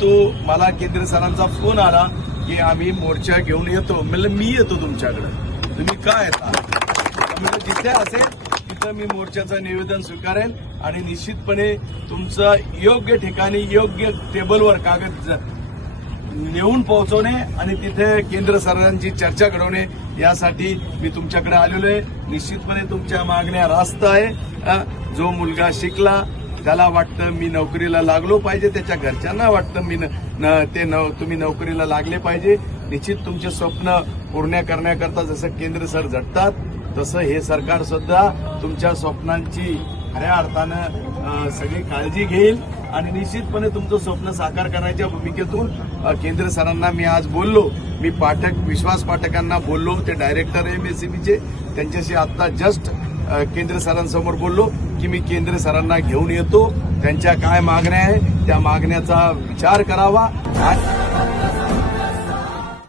परंतु मला केंद्र सरांचा फोन आला की आम्ही मोर्चा घेऊन येतो. म्हणलं मी येतो तुमच्याकडे, तुम्ही काय येता? म्हणलं जिथे असेल तिथं मी मोर्चाचं निवेदन स्वीकारेल आणि निश्चितपणे तुमचं योग्य ठिकाणी योग्य टेबलवर कागद नेऊन पोहोचवणे आणि तिथे केंद्र सरकारांची चर्चा घडवणे यासाठी मी तुमच्याकडे आलेलो आहे. निश्चितपणे तुमच्या मागण्या रास्त आहे. जो मुलगा शिकला त्याला वाटतं मी नोकरीला लागलो पाहिजे, त्याच्या घरच्यांना वाटतं तुम्ही नोकरीला लागले पाहिजे. निश्चित तुमचे स्वप्न पूर्ण करण्याकरता जसं केंद्र सर झटतात तसं हे सरकार सुद्धा तुमच्या स्वप्नांची खऱ्या अर्थानं सगळी काळजी घेईल आणि निश्चितपणे तुमचं स्वप्न साकार करण्याच्या भूमिकेतून केंद्र सरांना मी आज बोललो. मी विश्वास पाठकांना बोललो, ते डायरेक्टर MSEBचे, त्यांच्याशी आता जस्ट केंद्र सरांसमोर बोललो की मी केंद्र सरांना घेऊन येतो. त्यांच्या काय मागण्या आहे त्या मागण्याचा विचार करावा.